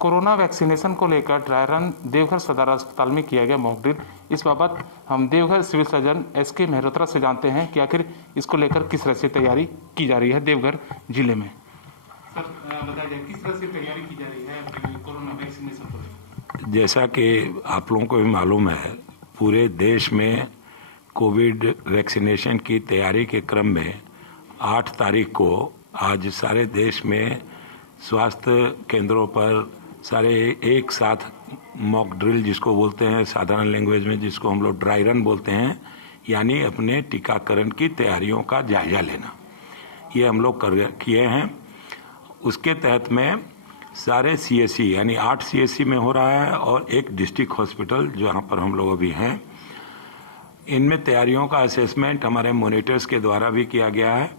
Corona vaccination को लेकर dry run Deoghar सदर अस्पताल में किया गया मॉक ड्रिल। इस बाबत हम Deoghar civil surgeon SK Mehrotra से जानते हैं कि आखिर इसको लेकर किस तरह से तैयारी की जा रही है देवघर जिले में। सर बताया जाए किस तरह से तैयारी की जा रही है कोरोना वैक्सीनेशन को लेकर। जैसा कि आप लोगों को भी मालूम है, पूरे देश में कोविड वैक्सीनेशन की तैयारी के क्रम में 8 तारीख को आज सारे देश में स्वास्थ्य केंद्रों पर सारे एक साथ मॉक ड्रिल जिसको बोलते हैं साधारण लैंग्वेज में, जिसको हम लोग ड्राई रन बोलते हैं, यानी अपने टीकाकरण की तैयारियों का जायजा लेना, ये हम लोग किए हैं। उसके तहत में सारे सीएससी यानी 8 सीएससी में हो रहा है और एक डिस्ट्रिक्ट हॉस्पिटल जहाँ पर हम लोग अभी हैं, इनमें तैयारियों का असेसमेंट हमारे मॉनिटर्स के द्वारा भी किया गया है।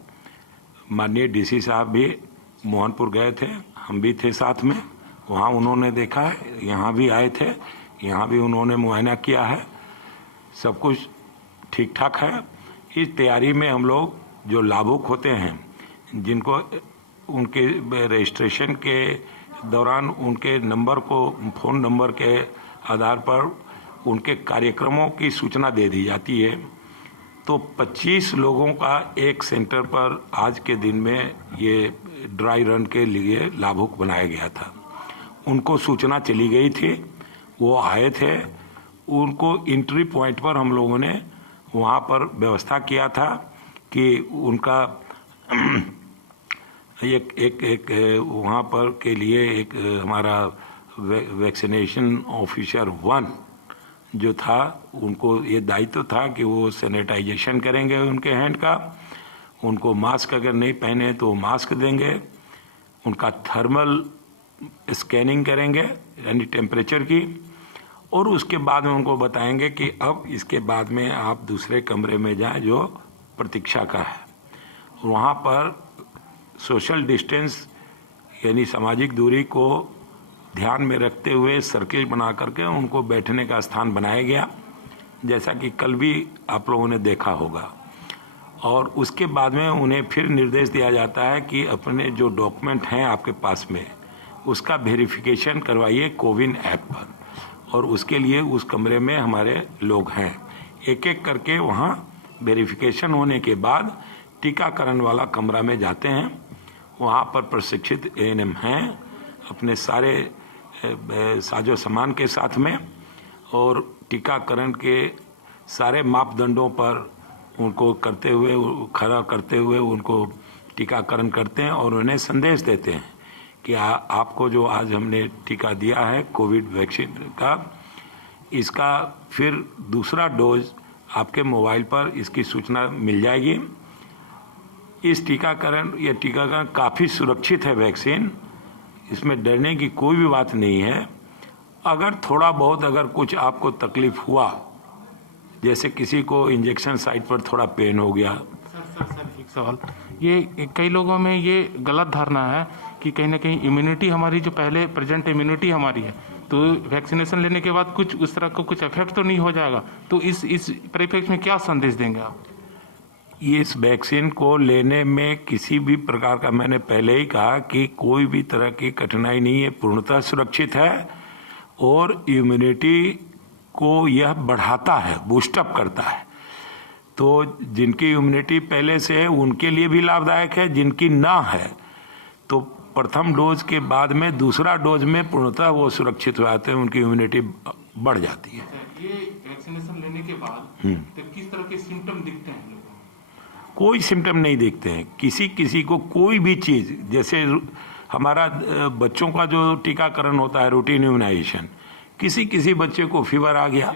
माननीय डीसी साहब भी मोहनपुर गए थे, हम भी थे साथ में, वहाँ उन्होंने देखा है, यहाँ भी आए थे, यहाँ भी उन्होंने मुआयना किया है, सब कुछ ठीक ठाक है। इस तैयारी में हम लोग जो लाभुक होते हैं, जिनको उनके रजिस्ट्रेशन के दौरान उनके नंबर को फ़ोन नंबर के आधार पर उनके कार्यक्रमों की सूचना दे दी जाती है, तो 25 लोगों का एक सेंटर पर आज के दिन में ये ड्राई रन के लिए लाभुक बनाया गया था। उनको सूचना चली गई थी, वो आए थे, उनको एंट्री पॉइंट पर हम लोगों ने वहाँ पर व्यवस्था किया था कि उनका एक वहाँ पर के लिए एक हमारा वैक्सीनेशन ऑफिसर 1 जो था, उनको ये दायित्व था कि वो सैनिटाइजेशन करेंगे उनके हैंड का, उनको मास्क अगर नहीं पहने तो मास्क देंगे, उनका थर्मल स्कैनिंग करेंगे यानी टेम्परेचर की, और उसके बाद में उनको बताएंगे कि अब इसके बाद में आप दूसरे कमरे में जाएं जो प्रतीक्षा का है। वहाँ पर सोशल डिस्टेंस यानी सामाजिक दूरी को ध्यान में रखते हुए सर्किल बना करके उनको बैठने का स्थान बनाया गया, जैसा कि कल भी आप लोगों ने देखा होगा। और उसके बाद में उन्हें फिर निर्देश दिया जाता है कि अपने जो डॉक्यूमेंट हैं आपके पास में, उसका वेरिफिकेशन करवाइए कोविन ऐप पर, और उसके लिए उस कमरे में हमारे लोग हैं। एक एक करके वहाँ वेरिफिकेशन होने के बाद टीकाकरण वाला कमरा में जाते हैं। वहाँ पर प्रशिक्षित एएनएम हैं अपने सारे साजो सामान के साथ में, और टीकाकरण के सारे मापदंडों पर उनको करते हुए, खड़ा करते हुए उनको टीकाकरण करते हैं और उन्हें संदेश देते हैं कि आपको जो आज हमने टीका दिया है कोविड वैक्सीन का, इसका फिर दूसरा डोज आपके मोबाइल पर इसकी सूचना मिल जाएगी। इस ये टीकाकरण काफ़ी सुरक्षित है वैक्सीन, इसमें डरने की कोई भी बात नहीं है। अगर थोड़ा बहुत अगर कुछ आपको तकलीफ हुआ, जैसे किसी को इंजेक्शन साइट पर थोड़ा पेन हो गया। सर एक सवाल, ये कई लोगों में ये गलत धारणा है कि कहीं ना कहीं इम्यूनिटी हमारी जो पहले प्रेजेंट इम्यूनिटी हमारी है, तो वैक्सीनेशन लेने के बाद कुछ उस तरह का कुछ इफेक्ट तो नहीं हो जाएगा, तो इस परिप्रेक्ष्य में क्या संदेश देंगे आप? इस वैक्सीन को लेने में किसी भी प्रकार का, मैंने पहले ही कहा कि कोई भी तरह की कठिनाई नहीं है, पूर्णतः सुरक्षित है और इम्यूनिटी को यह बढ़ाता है, बूस्टअप करता है। तो जिनकी इम्यूनिटी पहले से है उनके लिए भी लाभदायक है, जिनकी ना है तो प्रथम डोज के बाद में दूसरा डोज में पूर्णतः वो सुरक्षित हो जाते हैं, उनकी इम्यूनिटी बढ़ जाती है। ये वैक्सीनेशन लेने के बाद तो किस तरह के सिम्टम दिखते हैं लोगों को? कोई सिम्टम नहीं दिखते हैं किसी को कोई भी चीज़। जैसे हमारा बच्चों का जो टीकाकरण होता है रूटीन इम्यूनाइजेशन, किसी बच्चे को फीवर आ गया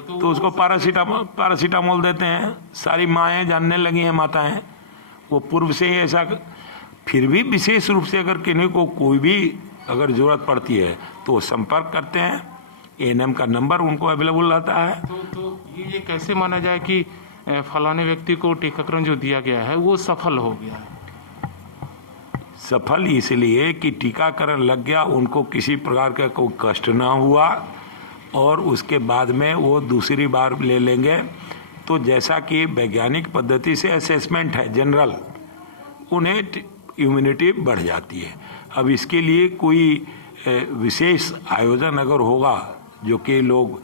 तो उसको पैरासीटामोल देते हैं। सारी माएँ जानने लगी हैं, माताएं, वो पूर्व से ही ऐसा। फिर भी विशेष रूप से अगर किन्हीं को कोई भी अगर ज़रूरत पड़ती है तो संपर्क करते हैं, एएनएम का नंबर उनको अवेलेबल रहता है। तो ये कैसे माना जाए कि फलाने व्यक्ति को टीकाकरण जो दिया गया है वो सफल हो गया है? सफल इसलिए कि टीकाकरण लग गया, उनको किसी प्रकार का कोई कष्ट ना हुआ और उसके बाद में वो दूसरी बार ले लेंगे। तो जैसा कि वैज्ञानिक पद्धति से असेसमेंट है जनरल, उन्हें इम्यूनिटी बढ़ जाती है। अब इसके लिए कोई विशेष आयोजन अगर होगा, जो कि लोग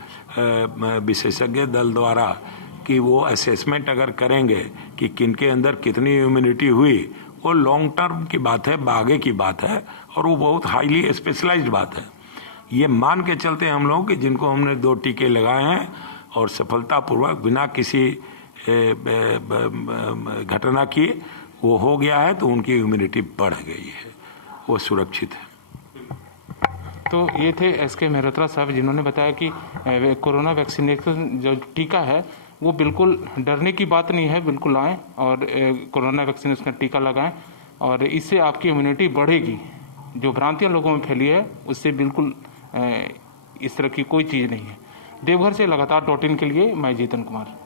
विशेषज्ञ दल द्वारा कि वो असेसमेंट अगर करेंगे कि किनके अंदर कितनी इम्यूनिटी हुई, वो लॉन्ग टर्म की बात है, आगे की बात है, और वो बहुत हाईली स्पेशलाइज्ड बात है। ये मान के चलते हम लोग कि जिनको हमने 2 टीके लगाए हैं और सफलतापूर्वक बिना किसी घटना की वो हो गया है, तो उनकी इम्यूनिटी बढ़ गई है, वो सुरक्षित है। तो ये थे एसके मेहरोत्रा साहब, जिन्होंने बताया कि कोरोना वैक्सीनेशन जो टीका है वो बिल्कुल डरने की बात नहीं है, बिल्कुल आएँ और कोरोना वैक्सीनेशन का टीका लगाएं और इससे आपकी इम्यूनिटी बढ़ेगी। जो भ्रांतियां लोगों में फैली है उससे बिल्कुल इस तरह की कोई चीज़ नहीं है। देवघर से लगातार .in के लिए मैं जीतन कुमार।